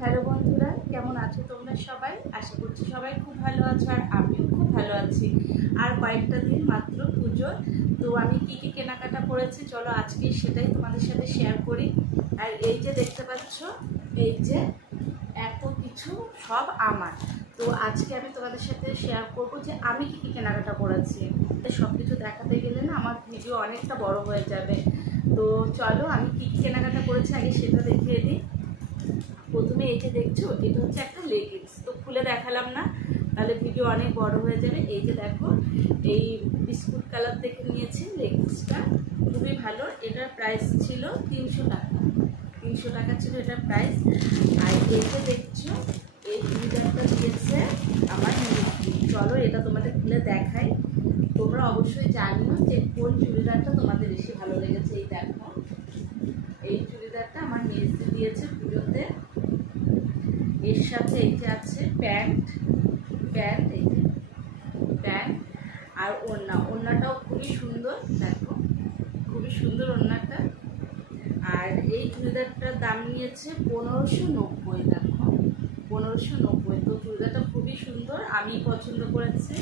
Hello বন্ধুরা, কেমন আছো তোমরা সবাই? আশা করছি সবাই খুব ভালো আছো আর আমিও খুব ভালো আছি। আর কয়েকটা দিন মাত্র পুজো, তো আমি কি কি কেনাকাটা করেছি চলো আজকে সেটাই তোমাদের সাথে শেয়ার করি। আর এই যে দেখতে পাচ্ছ, এই যে এত কিছু সব আমার, তো আজকে আমি তোমাদের সাথে শেয়ার করব যে আমি কি কি কেনাকাটা করেছি। সব কিছু দেখাতে গেলে না আমার ভিডিও অনেকটা বড় হয়ে যাবে, তো চলো আমি কি কি কেনাকাটা করেছি আগে সেটা দেখিয়ে দিই। প্রথমে এই যে দেখছো, এটা হচ্ছে একটা লেগিংস, তো খুলে দেখালাম না, তাহলে ভিডিও অনেক বড় হয়ে যাবে। এই যে দেখো, এই বিস্কুট কালার থেকে নিয়েছি লেগিংসটা, খুবই ভালো। এটার প্রাইস ছিল 300 টাকা, 300 টাকা ছিল এটার প্রাইস। আর এই যে দেখছো, এই চুড়িদারটা দিয়েছে আমার মিষ্টি। চলো এটা তোমাদের খুলে দেখাই, তোমরা অবশ্যই জানিও যে কোন চুড়িদারটা তোমাদের বেশি ভালো লেগেছে। এই দেখো, এই চুড়িদারটা আমার মিষ্টি দিয়েছে পুজোতে। এর সাথে এই যে আছে প্যান্ট, এই যে প্যান্ট আর ওড়নাটাও খুবই সুন্দর, দেখো খুবই সুন্দর ওড়নাটা। আর এই চুড়িদারটার দাম নিয়েছে 1590, দেখো 1590। তো চুড়িদারটা খুবই সুন্দর, আমি পছন্দ করেছি।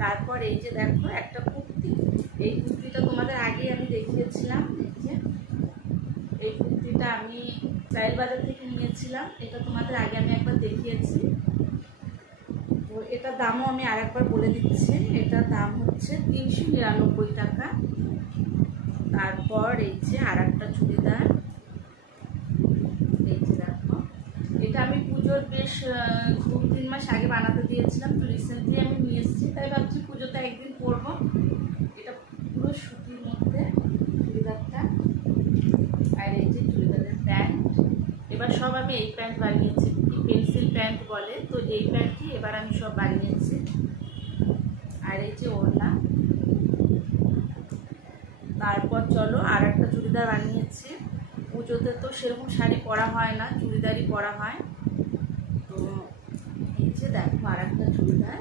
তারপর এই যে দেখো একটা কুর্তি, এই কুর্তিটা তোমাদের আগে আমি দেখিয়েছিলাম। এই কুর্তিটা আমি স্টাইল বাজার থেকে নিয়েছিলাম, এটা তোমাদের আগে আমি একবার দেখিয়েছি। তো এটার দামও আমি আর একবার বলে দিচ্ছি, এটার দাম হচ্ছে 399 টাকা। তারপর এই যে আর একটা চুড়িদার, এই যে দেখো, এটা আমি পুজোর বেশ 2-3 মাস আগে বানাতে দিয়েছিলাম, তো রিসেন্টলি আমি নিয়ে এসেছি, তাই ভাবছি পুজোতে একদিন পরবো। এটা পুরো সুতির মধ্যে চুড়িদারটা। আর এই যে চুড়িদারের প্যান্ট, এবার সব আমি এই প্যান্ট বানিয়েছি, পেন্সিল প্যান্ট বলে, তো এই প্যান্টই এবার আমি সব বানিয়েছি। আর এই যে ওড়না। তারপর চলো আর একটা চুড়িদার বানিয়েছি, পুজোতে তো সেরকম শাড়ি পরা হয় না, চুড়িদারই পরা হয়। তো এই যে দেখো আর একটা চুড়িদার,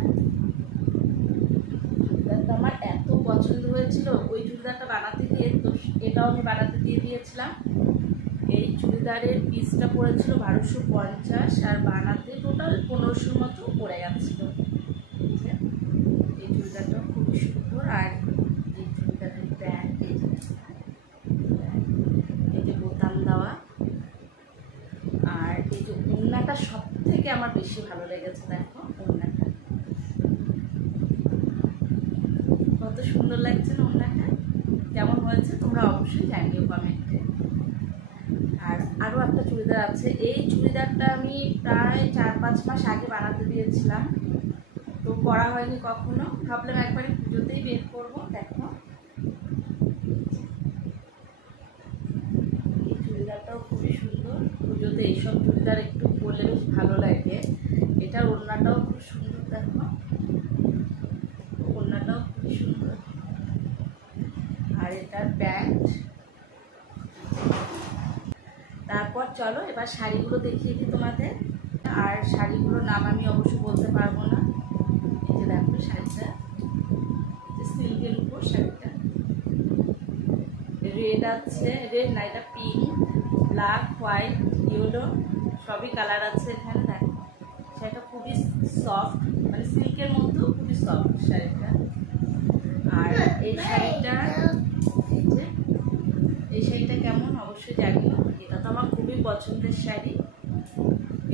চুড়িদারটা আমার এত পছন্দ হয়েছিল ওই চুড়িদারটা বানাতে গিয়ে, তো এটাও আমি বানাতে দিয়ে দিয়েছিলাম। এই চুড়িদারের পিসটা পড়েছিল 1250, আর বানাতে টোটাল 1500 মতো পড়ে যাচ্ছিল। এই চুড়িদারটাও খুবই সুন্দর। আর এই চুড়িদারের প্যান্ট, এই যে বোতাম দেওয়া। আর এই যে ওড়নাটা সব থেকে আমার বেশি ভালো লেগেছে, দেখো ওড়নাটা কত সুন্দর লাগছে না, ওড়নাটা কেমন হয়েছে তোমরা অবশ্যই জানিও কমেন্টে। আর আরও একটা চুড়িদার আছে, এই চুড়িদারটা আমি প্রায় 4-5 মাস আগে বানাতে দিয়েছিলাম, তো পরা হয়নি কখনো, ভাবলাম একবারে পুজোতেই বের করবো। দেখো এই চুড়িদারটাও খুবই সুন্দর, পুজোতে এইসব চুড়িদার একটু পরলে বেশ ভালো লাগে। এটার ওড়নাটাও খুব সুন্দর, দেখো ওড়নাটাও খুবই সুন্দর। আর এটার প্যান্ট। তারপর চলো এবার শাড়িগুলো দেখিয়ে দিই তোমাদের। আর শাড়িগুলোর নাম আমি অবশ্য বলতে পারবো না। এই যে দেখো শাড়িটা, সিল্কের উপর শাড়িটা, রেড আছে, রেড না এটা পিঙ্ক, ব্ল্যাক, হোয়াইট, ইয়েলো সবই কালার আছে এখানে। দেখো শাড়িটা খুবই সফট, মানে সিল্কের মধ্যেও খুবই সফট শাড়িটা। আর এই শাড়িটা, এই শাড়িটা কেমন অবশ্যই জানিও, এটা তো আমার খুবই পছন্দের শাড়ি।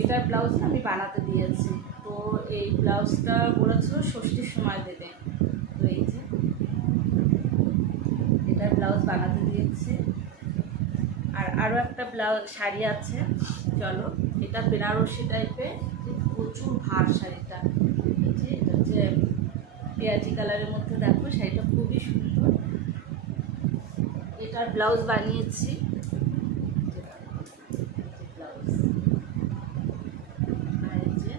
এটার ব্লাউজটা আমি বানাতে দিয়েছি, তো এই ব্লাউজটা বলেছিল ষষ্ঠীর সময় দেবে, তো এই যে এটার ব্লাউজ বানাতে দিয়েছি। আর আরও একটা ব্লাউজ শাড়ি আছে, চলো এটা বেনারসি টাইপের, প্রচুর ভার শাড়িটা। এই যে এটা হচ্ছে পেঁয়াজি কালারের মধ্যে, দেখো শাড়িটা খুবই সুন্দর। এটার ব্লাউজ বানিয়েছি, ব্লাউজ আর এই যে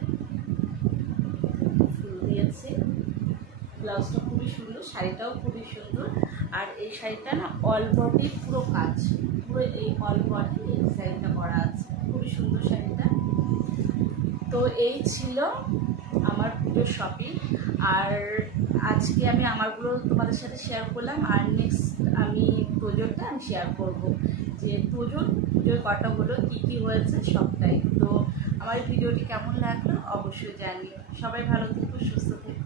ফুল দিয়েছি। ব্লাউজটা খুবই সুন্দর, শাড়িটাও খুবই সুন্দর। আর এই শাড়িটা না অল বডি পুরো কাজ, পুরো এই অল বডি এই শাড়িটা করা আছে, খুবই সুন্দর শাড়িটা। তো এই ছিল আমার পুজোর শপিং। আর আজকে আমি আমারগুলো তোমাদের সাথে শেয়ার করলাম, আর নেক্সট আমি পুজোরটা আমি শেয়ার করব যে পুজোর কটাগুলো কী কী হয়েছে সবটাই। তো আমার ভিডিওটি কেমন লাগলো অবশ্যই জানিও। সবাই ভালো থেকো, সুস্থ থেকো।